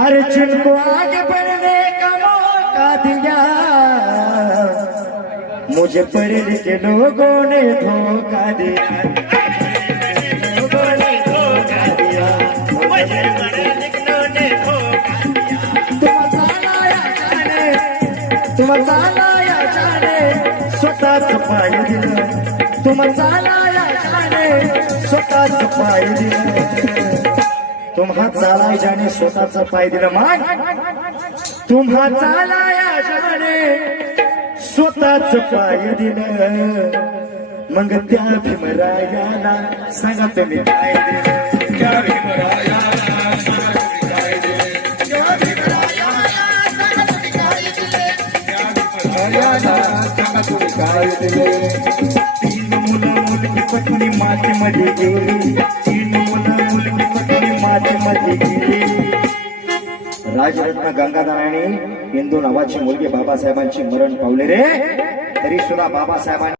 अर्जुन को आगे बढ़ने का मौका दिया, मुझे पढ़े लिखे लोगों ने धोखा दिया। लोगों ने धोखा दिया, मुझे पढ़े लिखों ने धोखा दिया। तुम चालाया जाने स्वतःच पाय दिलं, तुम चालाया जाने स्वतःच पाय दिलं। तुम्हा चालाय जाणे स्वतःच पाय दिलं, मग तुम्हा चालाया जाणे स्वतःच पाय दिलं, मग त्या भीमरायाला सांगा तुम्ही काय दिलं। त्या भीमरायाला सांगा तुम्ही काय दिलं, त्या भीमरायाला सांगा तुम्ही काय दिलं, त्या भीमरायाला सांगा तुम्ही काय दिलं। तीन मुलं मुलगी पत्नी मातीमध्ये गेली, तीन मुलं मुलगी पत्नी मातीमध्ये गेली। राजरत्न गंगाधराने इंदू नावाची मुलगी बाबासाहेबांची मरण पावले रे, तरी सुद्धा बाबासाहेबांनी